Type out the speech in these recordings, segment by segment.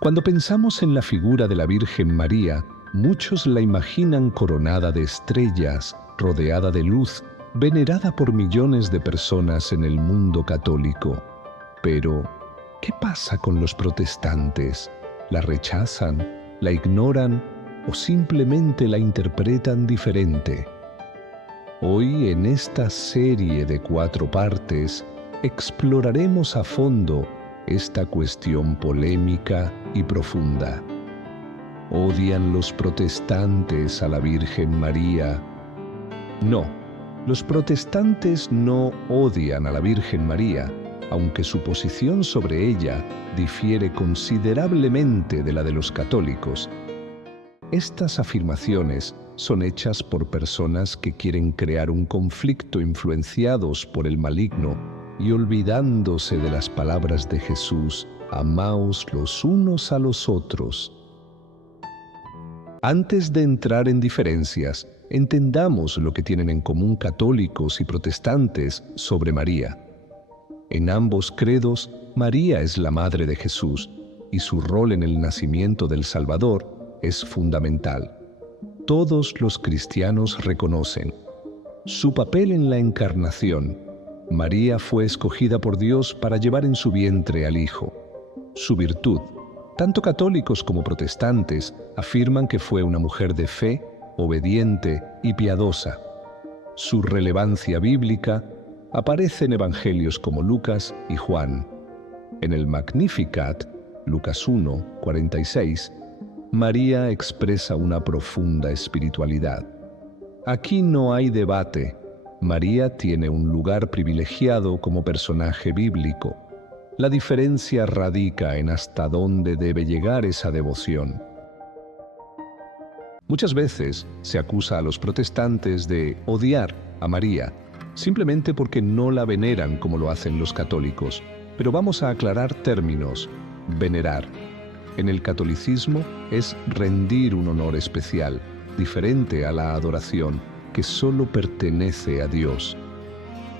Cuando pensamos en la figura de la Virgen María, muchos la imaginan coronada de estrellas, rodeada de luz, venerada por millones de personas en el mundo católico. Pero, ¿qué pasa con los protestantes? ¿La rechazan, la ignoran o simplemente la interpretan diferente? Hoy, en esta serie de 4 partes, exploraremos a fondo esta cuestión polémica y profunda. ¿Odian los protestantes a la Virgen María? No, los protestantes no odian a la Virgen María, aunque su posición sobre ella difiere considerablemente de la de los católicos. Estas afirmaciones son hechas por personas que quieren crear un conflicto influenciados por el maligno y olvidándose de las palabras de Jesús: amaos los unos a los otros. Antes de entrar en diferencias, entendamos lo que tienen en común católicos y protestantes sobre María. En ambos credos, María es la madre de Jesús y su rol en el nacimiento del Salvador es fundamental. Todos los cristianos reconocen su papel en la encarnación. María fue escogida por Dios para llevar en su vientre al Hijo. Su virtud, tanto católicos como protestantes afirman que fue una mujer de fe, obediente y piadosa. Su relevancia bíblica aparece en evangelios como Lucas y Juan. En el Magnificat, Lucas 1, 46, María expresa una profunda espiritualidad. Aquí no hay debate. María tiene un lugar privilegiado como personaje bíblico. La diferencia radica en hasta dónde debe llegar esa devoción. Muchas veces se acusa a los protestantes de odiar a María, simplemente porque no la veneran como lo hacen los católicos. Pero vamos a aclarar términos. Venerar. En el catolicismo es rendir un honor especial, diferente a la adoración, que solo pertenece a Dios.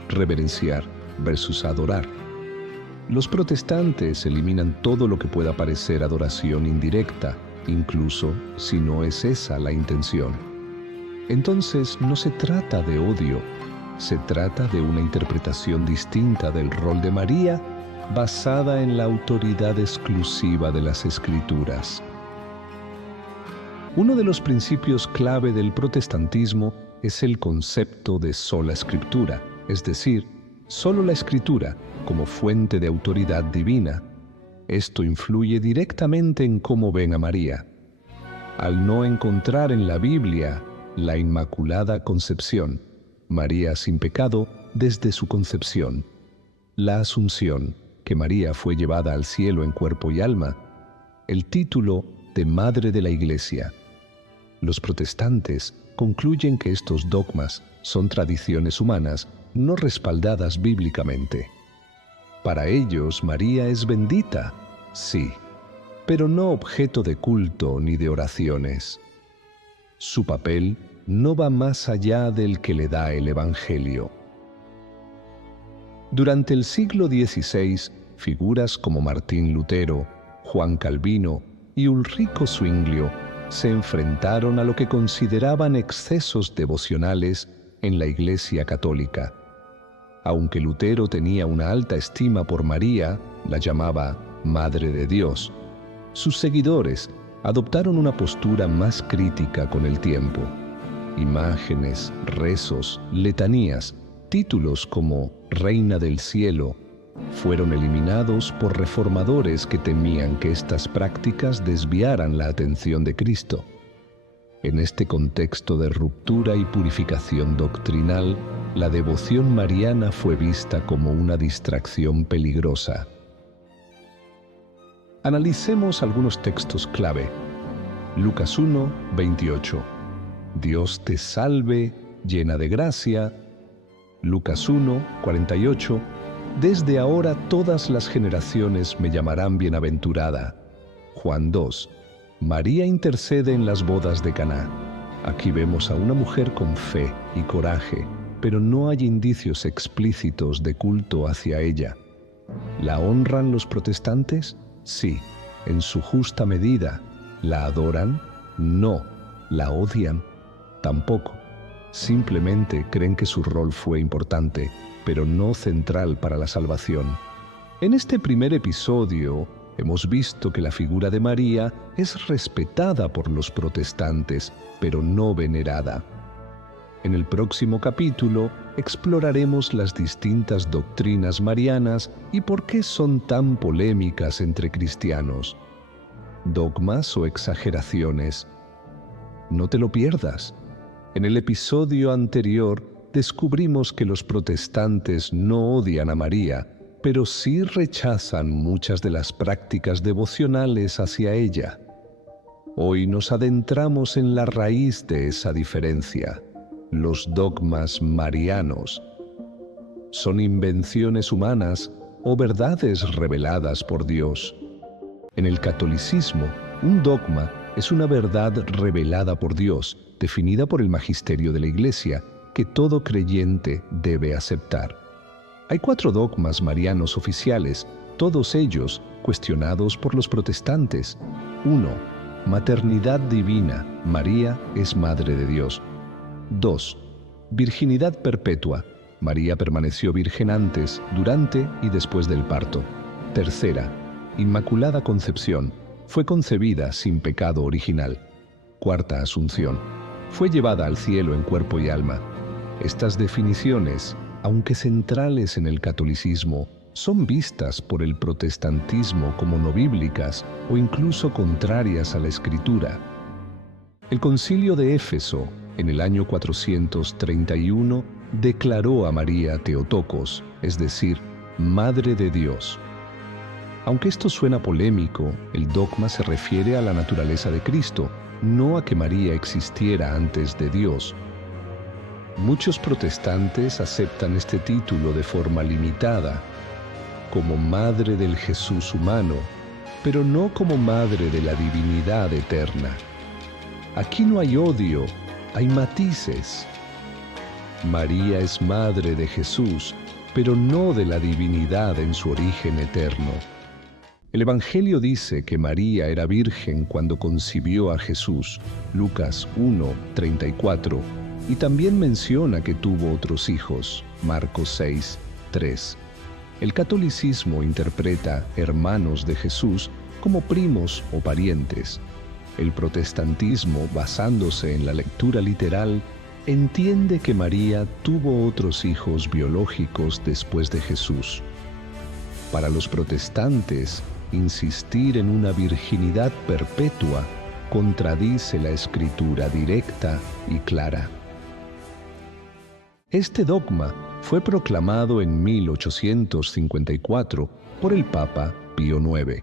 Reverenciar versus adorar. Los protestantes eliminan todo lo que pueda parecer adoración indirecta, incluso si no es esa la intención. Entonces no se trata de odio, se trata de una interpretación distinta del rol de María basada en la autoridad exclusiva de las Escrituras. Uno de los principios clave del protestantismo es el concepto de sola Escritura, es decir, solo la Escritura como fuente de autoridad divina. Esto influye directamente en cómo ven a María. Al no encontrar en la Biblia la Inmaculada Concepción, María sin pecado desde su concepción, la Asunción, que María fue llevada al cielo en cuerpo y alma, el título de Madre de la Iglesia. Los protestantes concluyen que estos dogmas son tradiciones humanas no respaldadas bíblicamente. Para ellos, María es bendita, sí, pero no objeto de culto ni de oraciones. Su papel no va más allá del que le da el Evangelio. Durante el siglo XVI, figuras como Martín Lutero, Juan Calvino y Ulrico Zwinglio se enfrentaron a lo que consideraban excesos devocionales en la Iglesia Católica. Aunque Lutero tenía una alta estima por María, la llamaba Madre de Dios, sus seguidores adoptaron una postura más crítica con el tiempo. Imágenes, rezos, letanías, títulos como Reina del Cielo, fueron eliminados por reformadores que temían que estas prácticas desviaran la atención de Cristo. En este contexto de ruptura y purificación doctrinal, la devoción mariana fue vista como una distracción peligrosa. Analicemos algunos textos clave. Lucas 1, 28. Dios te salve, llena de gracia. Lucas 1, 48. Desde ahora todas las generaciones me llamarán bienaventurada. Juan 2. María intercede en las bodas de Caná. Aquí vemos a una mujer con fe y coraje, pero no hay indicios explícitos de culto hacia ella. ¿La honran los protestantes? Sí, en su justa medida. ¿La adoran? No. ¿La odian? Tampoco. Simplemente creen que su rol fue importante, pero no central para la salvación. En este primer episodio, hemos visto que la figura de María es respetada por los protestantes, pero no venerada. En el próximo capítulo exploraremos las distintas doctrinas marianas y por qué son tan polémicas entre cristianos. ¿Dogmas o exageraciones? No te lo pierdas. En el episodio anterior descubrimos que los protestantes no odian a María, pero sí rechazan muchas de las prácticas devocionales hacia ella. Hoy nos adentramos en la raíz de esa diferencia. Los dogmas marianos. ¿Son invenciones humanas o verdades reveladas por Dios? En el catolicismo, un dogma es una verdad revelada por Dios, definida por el magisterio de la Iglesia, que todo creyente debe aceptar. Hay 4 dogmas marianos oficiales, todos ellos cuestionados por los protestantes. 1. Maternidad divina. María es Madre de Dios. 2. Virginidad perpetua. María permaneció virgen antes, durante y después del parto. 3. Inmaculada concepción. Fue concebida sin pecado original. 4. Asunción. Fue llevada al cielo en cuerpo y alma. Estas definiciones, aunque centrales en el catolicismo, son vistas por el protestantismo como no bíblicas o incluso contrarias a la Escritura. El Concilio de Éfeso, en el año 431, declaró a María Theotokos, es decir, Madre de Dios. Aunque esto suena polémico, el dogma se refiere a la naturaleza de Cristo, no a que María existiera antes de Dios. Muchos protestantes aceptan este título de forma limitada, como Madre del Jesús humano, pero no como Madre de la divinidad eterna. Aquí no hay odio, hay matices. María es Madre de Jesús, pero no de la divinidad en su origen eterno. El Evangelio dice que María era virgen cuando concibió a Jesús, Lucas 1:34, y también menciona que tuvo otros hijos, Marcos 6:3. El catolicismo interpreta hermanos de Jesús como primos o parientes. El protestantismo, basándose en la lectura literal, entiende que María tuvo otros hijos biológicos después de Jesús. Para los protestantes, insistir en una virginidad perpetua contradice la Escritura directa y clara. Este dogma fue proclamado en 1854 por el Papa Pío IX.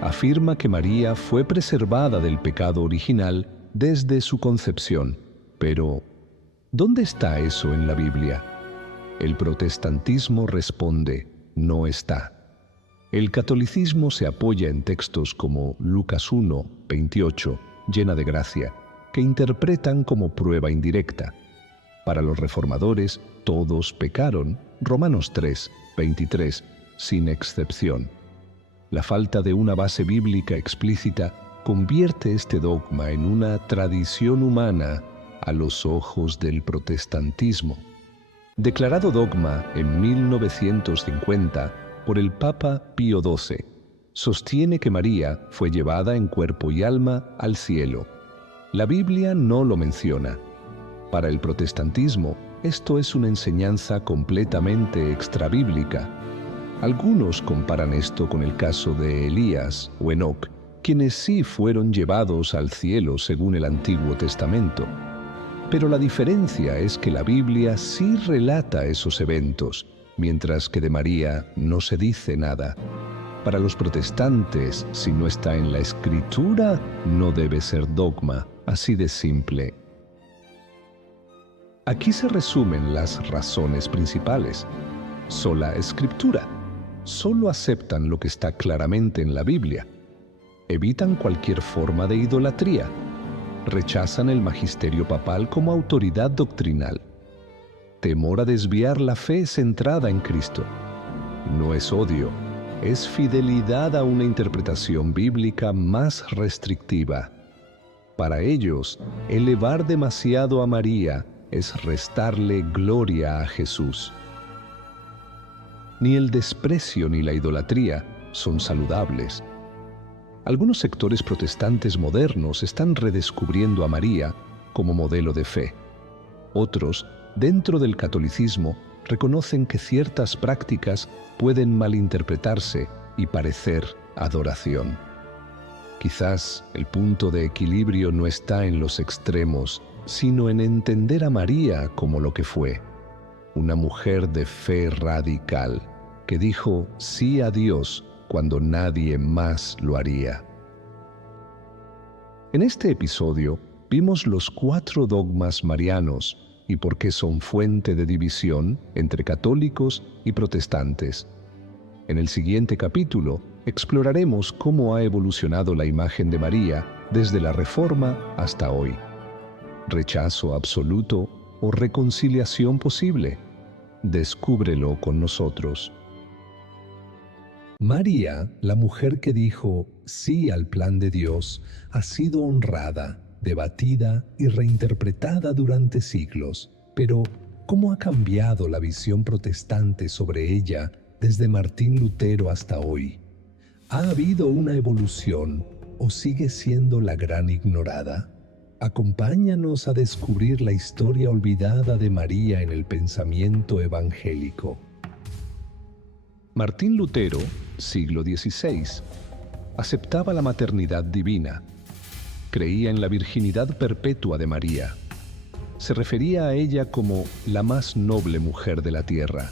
Afirma que María fue preservada del pecado original desde su concepción. Pero, ¿dónde está eso en la Biblia? El protestantismo responde, no está. El catolicismo se apoya en textos como Lucas 1:28, llena de gracia, que interpretan como prueba indirecta. Para los reformadores, todos pecaron, Romanos 3:23, sin excepción. La falta de una base bíblica explícita convierte este dogma en una tradición humana a los ojos del protestantismo. Declarado dogma en 1950 por el Papa Pío XII, sostiene que María fue llevada en cuerpo y alma al cielo. La Biblia no lo menciona. Para el protestantismo, esto es una enseñanza completamente extrabíblica. Algunos comparan esto con el caso de Elías o Enoc, quienes sí fueron llevados al cielo según el Antiguo Testamento. Pero la diferencia es que la Biblia sí relata esos eventos, mientras que de María no se dice nada. Para los protestantes, si no está en la Escritura, no debe ser dogma, así de simple. Aquí se resumen las razones principales. Sola Escritura. Solo aceptan lo que está claramente en la Biblia. Evitan cualquier forma de idolatría. Rechazan el magisterio papal como autoridad doctrinal. Temor a desviar la fe centrada en Cristo. No es odio, es fidelidad a una interpretación bíblica más restrictiva. Para ellos, elevar demasiado a María es restarle gloria a Jesús. Ni el desprecio ni la idolatría son saludables. Algunos sectores protestantes modernos están redescubriendo a María como modelo de fe. Otros, dentro del catolicismo, reconocen que ciertas prácticas pueden malinterpretarse y parecer adoración. Quizás el punto de equilibrio no está en los extremos, sino en entender a María como lo que fue, una mujer de fe radical, que dijo sí a Dios cuando nadie más lo haría. En este episodio vimos los 4 dogmas marianos y por qué son fuente de división entre católicos y protestantes. En el siguiente capítulo exploraremos cómo ha evolucionado la imagen de María desde la Reforma hasta hoy. ¿Rechazo absoluto o reconciliación posible? Descúbrelo con nosotros. María, la mujer que dijo sí al plan de Dios, ha sido honrada, debatida y reinterpretada durante siglos. Pero, ¿cómo ha cambiado la visión protestante sobre ella desde Martín Lutero hasta hoy? ¿Ha habido una evolución o sigue siendo la gran ignorada? Acompáñanos a descubrir la historia olvidada de María en el pensamiento evangélico. Martín Lutero, siglo XVI, aceptaba la maternidad divina. Creía en la virginidad perpetua de María. Se refería a ella como la más noble mujer de la tierra.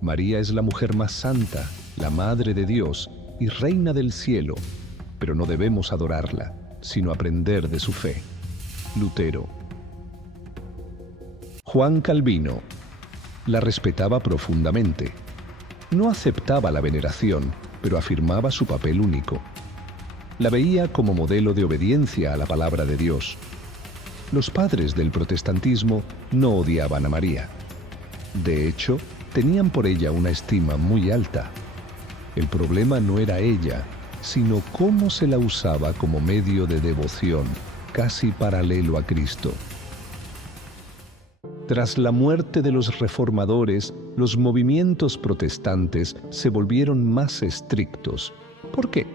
María es la mujer más santa, la Madre de Dios y Reina del cielo, pero no debemos adorarla, sino aprender de su fe. Lutero. Juan Calvino la respetaba profundamente. No aceptaba la veneración, pero afirmaba su papel único. La veía como modelo de obediencia a la palabra de Dios. Los padres del protestantismo no odiaban a María. De hecho, tenían por ella una estima muy alta. El problema no era ella, sino cómo se la usaba como medio de devoción, casi paralelo a Cristo. Tras la muerte de los reformadores, los movimientos protestantes se volvieron más estrictos. ¿Por qué?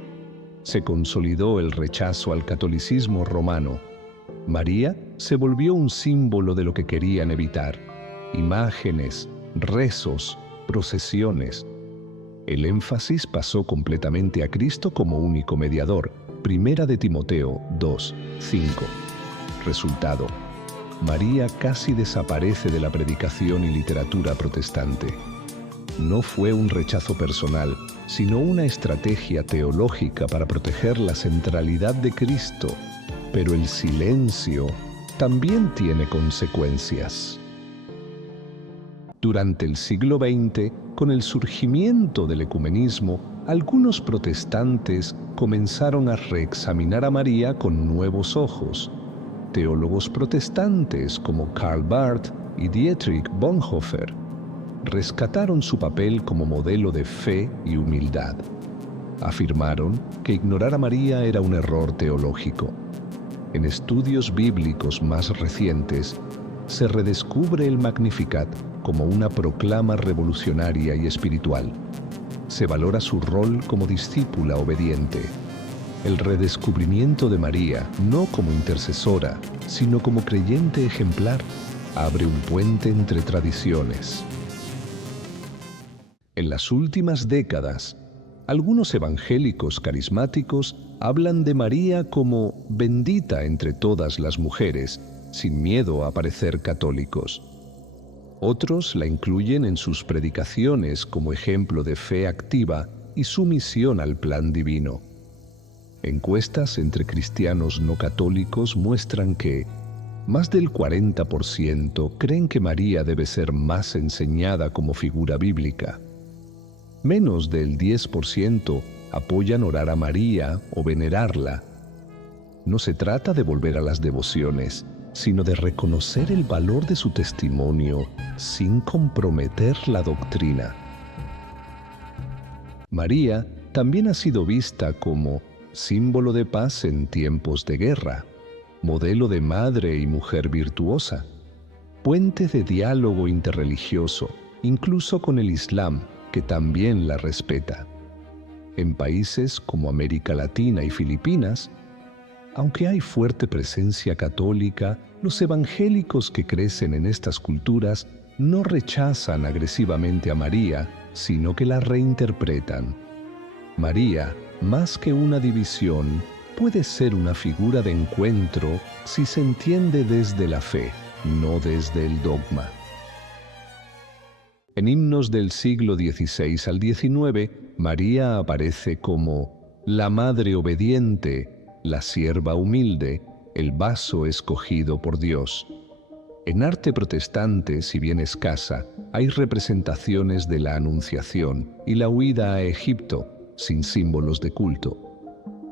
Se consolidó el rechazo al catolicismo romano. María se volvió un símbolo de lo que querían evitar: imágenes, rezos, procesiones. El énfasis pasó completamente a Cristo como único mediador. Primera de Timoteo 2:5. Resultado: María casi desaparece de la predicación y literatura protestante. No fue un rechazo personal, sino una estrategia teológica para proteger la centralidad de Cristo. Pero el silencio también tiene consecuencias. Durante el siglo XX, con el surgimiento del ecumenismo, algunos protestantes comenzaron a reexaminar a María con nuevos ojos. Teólogos protestantes como Karl Barth y Dietrich Bonhoeffer rescataron su papel como modelo de fe y humildad. Afirmaron que ignorar a María era un error teológico. En estudios bíblicos más recientes, se redescubre el Magnificat como una proclama revolucionaria y espiritual. Se valora su rol como discípula obediente. El redescubrimiento de María, no como intercesora, sino como creyente ejemplar, abre un puente entre tradiciones. En las últimas décadas, algunos evangélicos carismáticos hablan de María como bendita entre todas las mujeres, sin miedo a parecer católicos. Otros la incluyen en sus predicaciones como ejemplo de fe activa y sumisión al plan divino. Encuestas entre cristianos no católicos muestran que más del 40% creen que María debe ser más enseñada como figura bíblica. Menos del 10% apoyan orar a María o venerarla. No se trata de volver a las devociones, sino de reconocer el valor de su testimonio sin comprometer la doctrina. María también ha sido vista como símbolo de paz en tiempos de guerra, modelo de madre y mujer virtuosa, puente de diálogo interreligioso, incluso con el Islam, que también la respeta. En países como América Latina y Filipinas, aunque hay fuerte presencia católica, los evangélicos que crecen en estas culturas no rechazan agresivamente a María, sino que la reinterpretan. María, más que una división, puede ser una figura de encuentro si se entiende desde la fe, no desde el dogma. En himnos del siglo XVI al XIX, María aparece como la madre obediente, la sierva humilde, el vaso escogido por Dios. En arte protestante, si bien escasa, hay representaciones de la Anunciación y la huida a Egipto, sin símbolos de culto.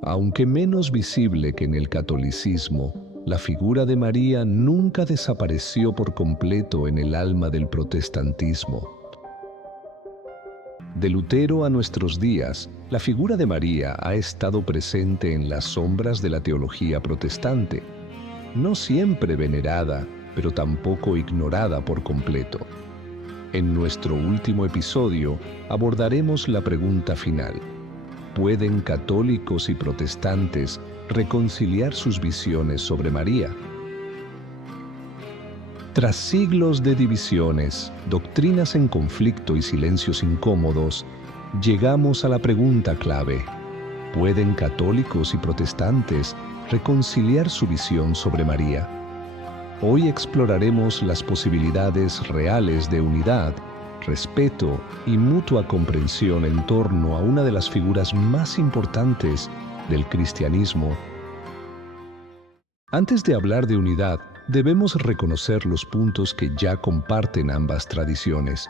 Aunque menos visible que en el catolicismo, la figura de María nunca desapareció por completo en el alma del protestantismo. De Lutero a nuestros días, la figura de María ha estado presente en las sombras de la teología protestante, no siempre venerada, pero tampoco ignorada por completo. En nuestro último episodio abordaremos la pregunta final: ¿pueden católicos y protestantes reconciliar sus visiones sobre María? Tras siglos de divisiones, doctrinas en conflicto y silencios incómodos, llegamos a la pregunta clave: ¿pueden católicos y protestantes reconciliar su visión sobre María? Hoy exploraremos las posibilidades reales de unidad, respeto y mutua comprensión en torno a una de las figuras más importantes del cristianismo. Antes de hablar de unidad, debemos reconocer los puntos que ya comparten ambas tradiciones.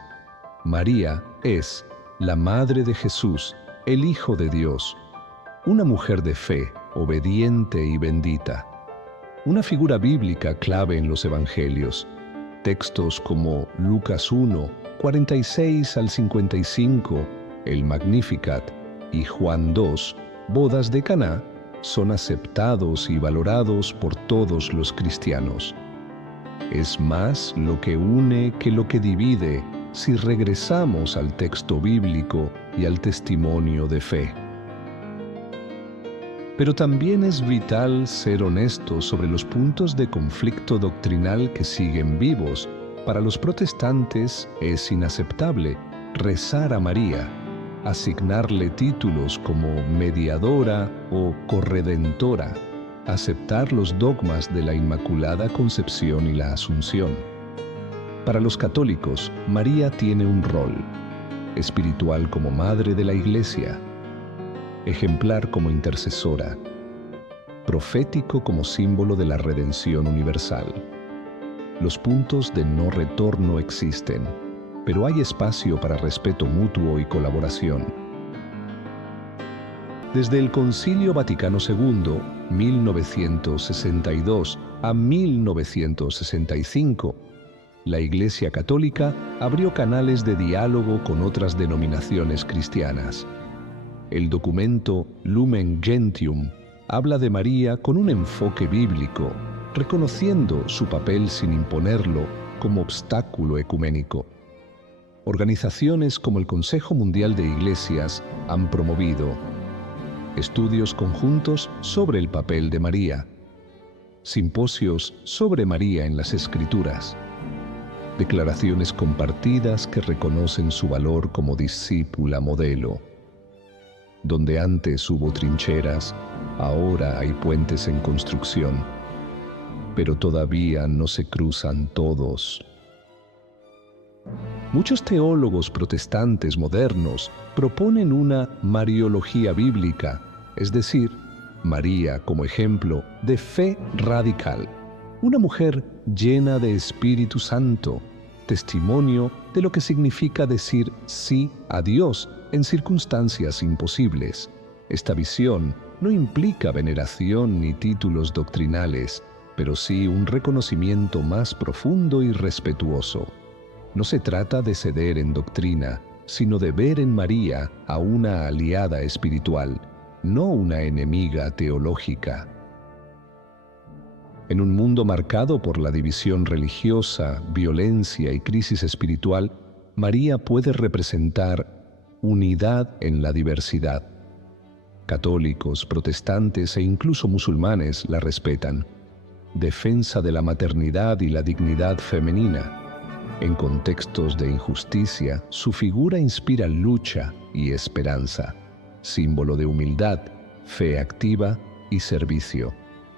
María es la Madre de Jesús, el Hijo de Dios, una mujer de fe, obediente y bendita. Una figura bíblica clave en los Evangelios. Textos como Lucas 1, 46 al 55, el Magnificat, y Juan 2, Bodas de Caná, son aceptados y valorados por todos los cristianos. Es más lo que une que lo que divide si regresamos al texto bíblico y al testimonio de fe. Pero también es vital ser honestos sobre los puntos de conflicto doctrinal que siguen vivos. Para los protestantes es inaceptable rezar a María, asignarle títulos como mediadora o corredentora, aceptar los dogmas de la Inmaculada Concepción y la Asunción. Para los católicos, María tiene un rol espiritual como Madre de la Iglesia, ejemplar como intercesora, profético como símbolo de la redención universal. Los puntos de no retorno existen, pero hay espacio para respeto mutuo y colaboración. Desde el Concilio Vaticano II, 1962 a 1965, la Iglesia Católica abrió canales de diálogo con otras denominaciones cristianas. El documento Lumen Gentium habla de María con un enfoque bíblico, reconociendo su papel sin imponerlo como obstáculo ecuménico. Organizaciones como el Consejo Mundial de Iglesias han promovido estudios conjuntos sobre el papel de María, simposios sobre María en las Escrituras, declaraciones compartidas que reconocen su valor como discípula modelo. Donde antes hubo trincheras, ahora hay puentes en construcción, pero todavía no se cruzan todos. Muchos teólogos protestantes modernos proponen una mariología bíblica, es decir, María como ejemplo de fe radical, una mujer llena de Espíritu Santo, testimonio de lo que significa decir sí a Dios en circunstancias imposibles. Esta visión no implica veneración ni títulos doctrinales, pero sí un reconocimiento más profundo y respetuoso. No se trata de ceder en doctrina, sino de ver en María a una aliada espiritual, no una enemiga teológica. En un mundo marcado por la división religiosa, violencia y crisis espiritual, María puede representar unidad en la diversidad. Católicos, protestantes e incluso musulmanes la respetan. Defensa de la maternidad y la dignidad femenina. En contextos de injusticia, su figura inspira lucha y esperanza, símbolo de humildad, fe activa y servicio,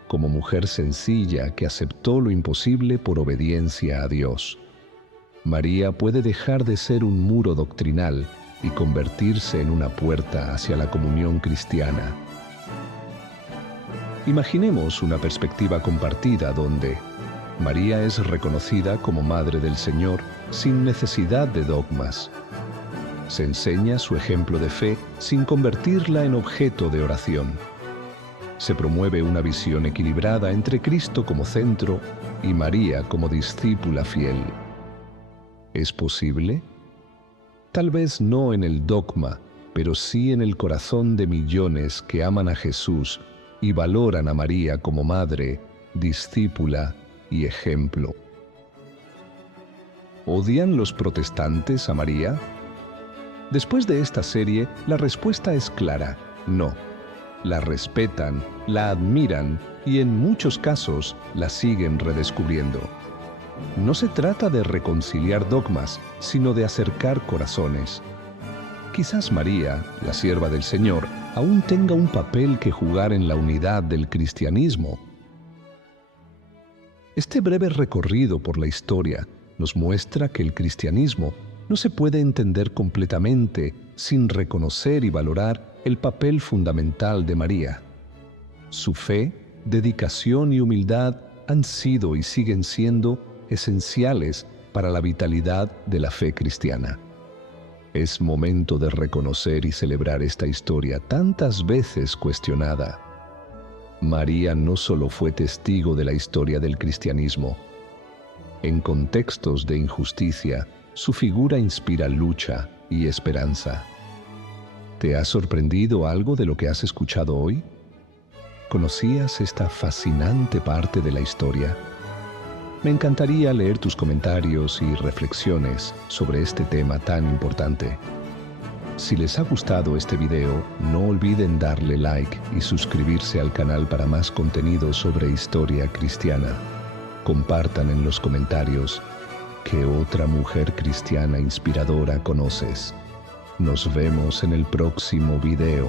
como mujer sencilla que aceptó lo imposible por obediencia a Dios. María puede dejar de ser un muro doctrinal y convertirse en una puerta hacia la comunión cristiana. Imaginemos una perspectiva compartida donde María es reconocida como Madre del Señor sin necesidad de dogmas. Se enseña su ejemplo de fe sin convertirla en objeto de oración. Se promueve una visión equilibrada entre Cristo como centro y María como discípula fiel. ¿Es posible? Tal vez no en el dogma, pero sí en el corazón de millones que aman a Jesús y valoran a María como madre, discípula y ejemplo. ¿Odian los protestantes a María? Después de esta serie, la respuesta es clara: no. La respetan, la admiran y en muchos casos la siguen redescubriendo. No se trata de reconciliar dogmas, sino de acercar corazones. Quizás María, la sierva del Señor, aún tenga un papel que jugar en la unidad del cristianismo. Este breve recorrido por la historia nos muestra que el cristianismo no se puede entender completamente sin reconocer y valorar el papel fundamental de María. Su fe, dedicación y humildad han sido y siguen siendo esenciales para la vitalidad de la fe cristiana. Es momento de reconocer y celebrar esta historia tantas veces cuestionada. María no solo fue testigo de la historia del cristianismo. En contextos de injusticia, su figura inspira lucha y esperanza. ¿Te ha sorprendido algo de lo que has escuchado hoy? ¿Conocías esta fascinante parte de la historia? Me encantaría leer tus comentarios y reflexiones sobre este tema tan importante. Si les ha gustado este video, no olviden darle like y suscribirse al canal para más contenido sobre historia cristiana. Compartan en los comentarios qué otra mujer cristiana inspiradora conoces. Nos vemos en el próximo video.